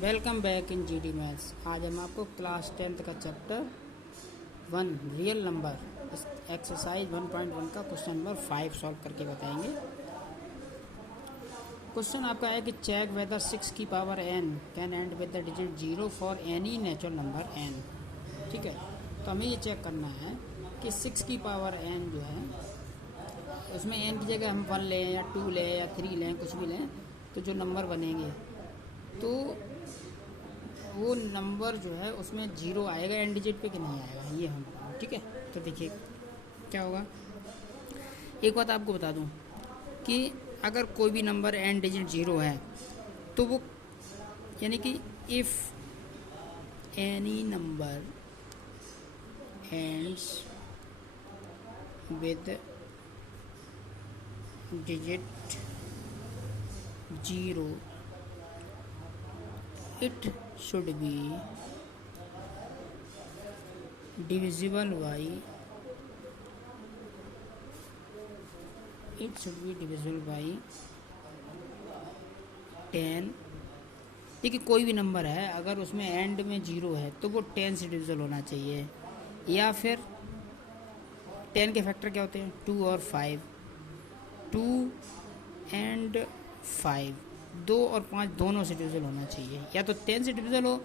Welcome back in GD maths. आज हम आपको क्लास 10th का चैप्टर 1 रियल नंबर एक्सरसाइज 1.1 का क्वेश्चन नंबर 5 सॉल्व करके बताएंगे। क्वेश्चन आपका है कि चेक वेदर 6 की power n can end with the digit 0 for any natural number n। ठीक है, तो हमें ये चेक करना है कि 6 की पावर n जो है उसमें n की जगह हम 1 लें या 2 लें या 3 लें, कुछ भी लें, तो जो नंबर बनेंगे तो वो नंबर जो है उसमें 0 आएगा एंड डिजिट पे कि नहीं आएगा, ये हम। ठीक है, तो देखिए क्या होगा। एक बात आपको बता दूं कि अगर कोई भी नंबर एंड डिजिट 0 है तो वो यानी कि if any number ends with digit 0 it should be divisible by 10। देखिए कोई भी नंबर है अगर उसमें एंड में 0 है तो वो 10 से डिविजिबल होना चाहिए, या फिर 10 के फैक्टर क्या होते हैं 2 और 5, 2 एंड 5, 2 और 5 दोनों से डिविजिबल होना चाहिए। या तो 10 से डिविजिबल हो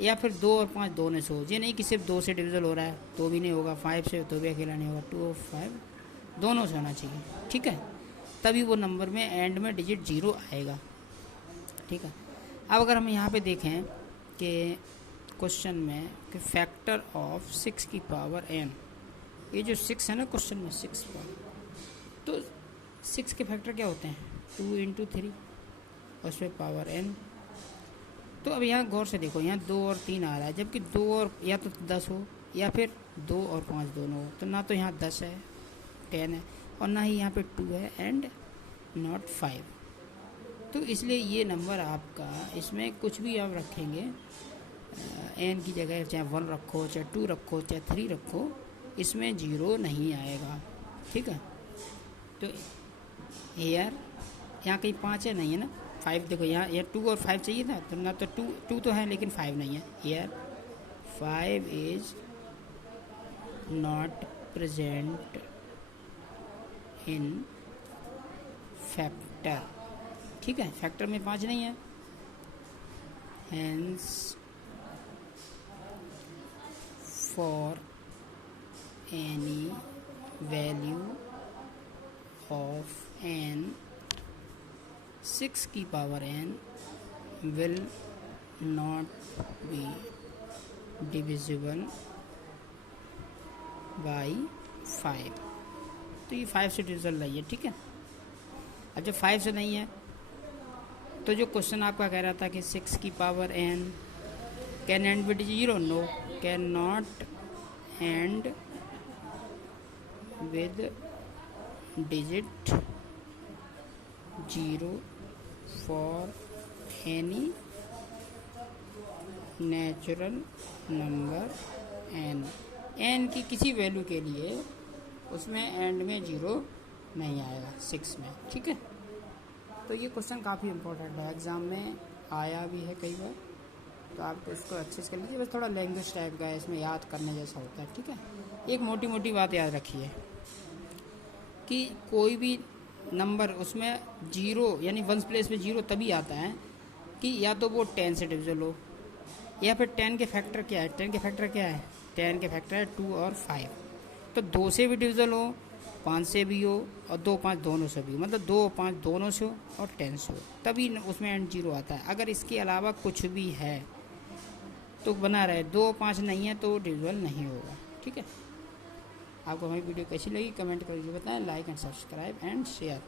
या फिर 2 और 5 दोनों से हो। ये नहीं कि सिर्फ 2 से डिविजिबल हो रहा है तो भी नहीं होगा, 5 से तो भी अकेला नहीं होगा, 2 और 5 दोनों से होना चाहिए। ठीक है, तभी वो नंबर में एंड में डिजिट 0 आएगा। ठीक है, अब अगर हम यहाँ पे देखें कि क्वेश्चन में कि फैक्टर ऑफ 6 की पावर n, ये जो 6 है ना क्वेश्चन में 6 पावर, तो 6 के फैक्टर क्या होते हैं 2 इंटू 3 और उसमें पावर n। तो अब यहाँ गौर से देखो, यहाँ 2 और 3 आ रहा है, जबकि 2 और या तो 10 हो या फिर 2 और 5 दोनों हो। तो ना तो यहाँ 10 है 10 है और ना ही यहाँ पे 2 है एंड नॉट 5। तो इसलिए ये नंबर आपका इसमें कुछ भी आप रखेंगे n की जगह, चाहे 1 रखो, चाहे 2 रखो, चाहे 3 रखो, इसमें 0 नहीं आएगा। ठीक है, तो एयर यहाँ कहीं 5 है, नहीं है ना 5। देखो यहाँ 2 और 5 चाहिए था, तो ना तो 2 तो है लेकिन 5 नहीं है। Air 5 is not present in factor. ठीक है, फैक्टर में 5 नहीं है, hence for any value of n 6 की power n will not be divisible by 5। तो ये 5 से डिविजिबल नहीं है। ठीक है, अब जब 5 से नहीं है तो जो क्वेश्चन आपका कह रहा था कि 6 की power n can end with 0, no, can not end with digit 0 for any natural number n की किसी वैल्यू के लिए उसमें एंड में 0 नहीं आएगा 6 में। ठीक है, तो ये क्वेश्चन काफ़ी इम्पोर्टेंट है, एग्ज़ाम में आया भी है कई बार, तो आप इसको अच्छे से कर लीजिए। बस थोड़ा लैंग्वेज टाइप का है, इसमें याद करने जैसा होता है। ठीक है, एक मोटी मोटी बात याद रखिए कि कोई भी नंबर उसमें 0 यानी 1 प्लेस में 0 तभी आता है कि या तो वो 10 से डिविजिबल हो, या फिर 10 के फैक्टर क्या है, 10 के फैक्टर क्या है, 10 के फैक्टर है 2 और 5। तो 2 से भी डिविजिबल हो, 5 से भी हो और 2 5 दोनों से भी हो, मतलब 2 5 दोनों से हो और 10 से हो, तभी उसमें एंड 0 आता है। अगर इसके अलावा कुछ भी है तो बना रहे, 2 5 नहीं है तो डिविजिबल नहीं होगा। ठीक है, आपको हमारी वीडियो कैसी लगी कमेंट करके बताएं, like and subscribe and share.